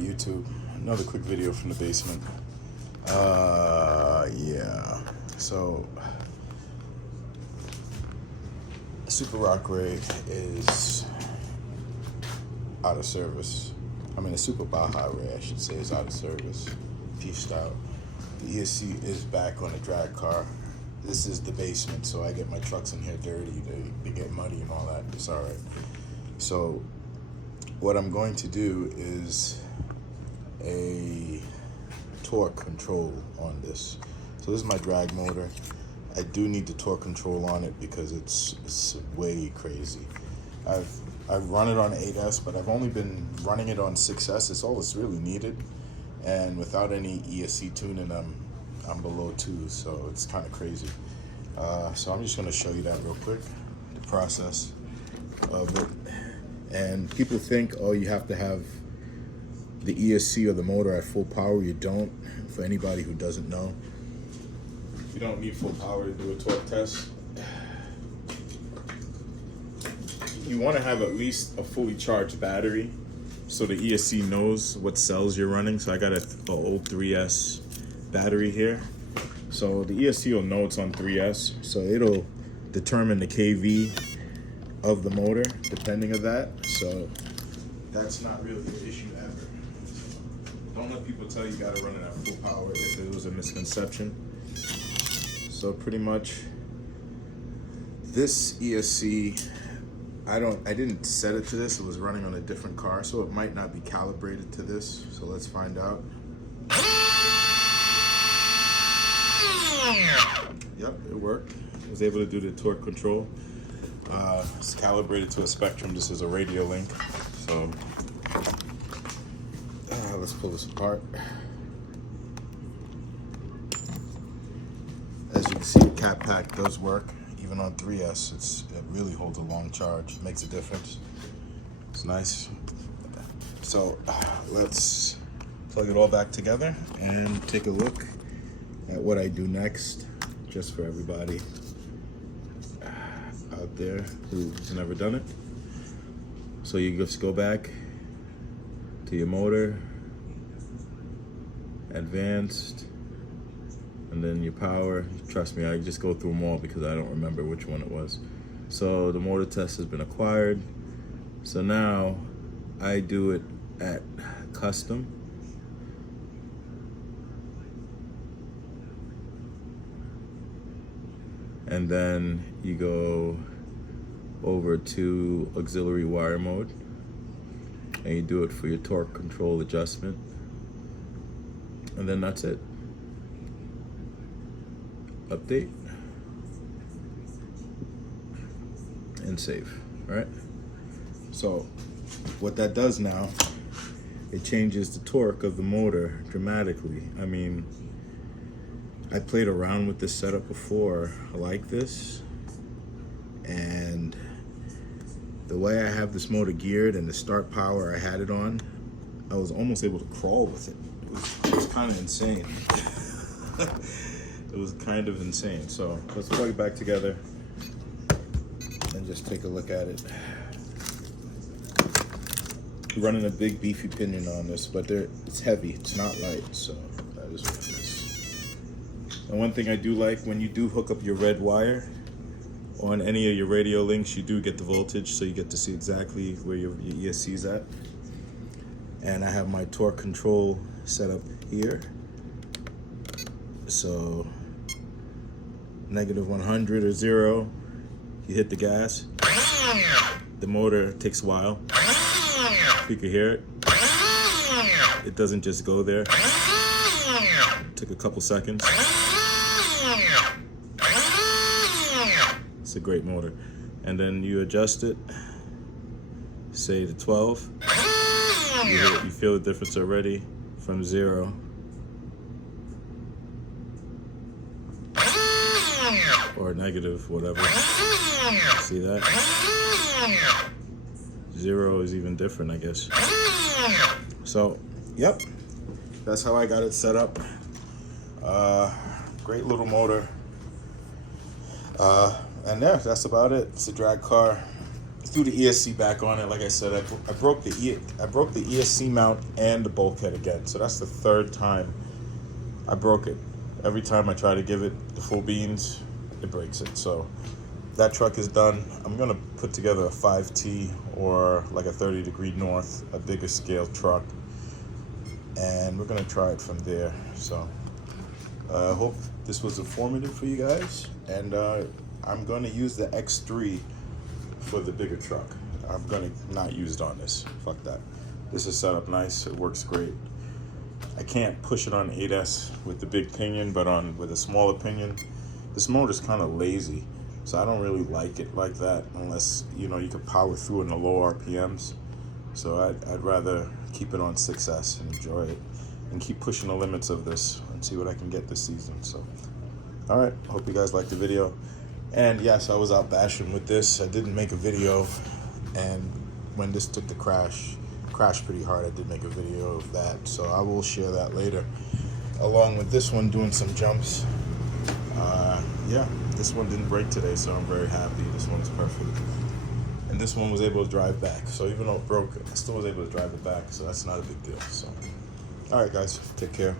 YouTube. Another quick video from the basement. Yeah. So, Super Rockaway is out of service. I mean, the Super Baja Ray, I should say, is out of service. Pieced out. The ESC is back on the drag car. This is the basement, so I get my trucks in here dirty. They get muddy and all that. It's all right. So, what I'm going to do is a torque control on this. So this is my drag motor. I do need the torque control on it because it's way crazy. I've run it on 8S, but I've only been running it on 6S. It's all that's really needed, and without any ESC tuning, I'm below 2, so it's kind of crazy. So I'm just going to show you that real quick, the process of it. And people think, oh, you have to have the ESC or the motor at full power. You don't. For anybody who doesn't know, you don't need full power to do a torque test. You want to have at least a fully charged battery so the ESC knows what cells you're running. So I got an old 3S battery here. So the ESC will know it's on 3S. So it'll determine the KV of the motor depending on that. So that's not really an issue ever. Don't let people tell you gotta run it at full power if it was a misconception. So pretty much this ESC, I didn't set it to this. It was running on a different car, so it might not be calibrated to this. So let's find out. Yep, it worked. I was able to do the torque control. It's calibrated to a Spectrum. This is a radio link. So let's pull this apart. As you can see, the cat pack does work. Even on 3S, it really holds a long charge. Makes a difference. It's nice. So let's plug it all back together and take a look at what I do next, just for everybody out there who's never done it. So you just go back to your motor, advanced, and then your power. Trust me, I just go through them all because I don't remember which one it was. So the motor test has been acquired. So now I do it at custom. And then you go over to auxiliary wire mode and you do it for your torque control adjustment. And then that's it. Update and save. All right. So what that does now, it changes the torque of the motor dramatically. I mean, I played around with this setup before like this, and the way I have this motor geared and the start power I had it on, I was almost able to crawl with it. It was kind of insane. It was kind of insane. So let's plug it back together and just take a look at it. Running a big beefy pinion on this, but it's heavy, it's not light, so that is what it is. And one thing I do like, when you do hook up your red wire on any of your radio links, you do get the voltage, so you get to see exactly where your ESC is at. And I have my torque control set up here. So -100 or 0, you hit the gas. The motor takes a while. You can hear it. It doesn't just go there. It took a couple seconds. It's a great motor. And then you adjust it, say to 12. You feel the difference already from 0. Or negative, whatever. See that? 0 is even different, I guess. So, yep. That's how I got it set up. Great little motor. And yeah, that's about it. It's a drag car. threw the ESC back on it. Like I said, I broke the ESC mount and the bulkhead again. So that's the third time I broke it. Every time I try to give it the full beans, it breaks it. So that truck is done. I'm gonna put together a 5T or like a 30 degree north, a bigger scale truck, and we're gonna try it from there. So I hope this was informative for you guys, and I'm gonna use the X3 for the bigger truck. I'm gonna not use it on this. Fuck that. This is set up nice. It works great. I can't push it on 8S with the big pinion, but with a smaller pinion, this motor's kind of lazy. So I don't really like it like that unless, you know, you could power through it in the low RPMs. So I'd rather keep it on 6S and enjoy it and keep pushing the limits of this and see what I can get this season. So, all right, hope you guys liked the video. And yes, I was out bashing with this. I didn't make a video, and when this took the crashed pretty hard, I did make a video of that. So I will share that later, along with this one doing some jumps. Yeah, this one didn't break today, so I'm very happy. This one's perfect. And this one was able to drive back. So even though it broke, I still was able to drive it back. So that's not a big deal. So, all right, guys, take care.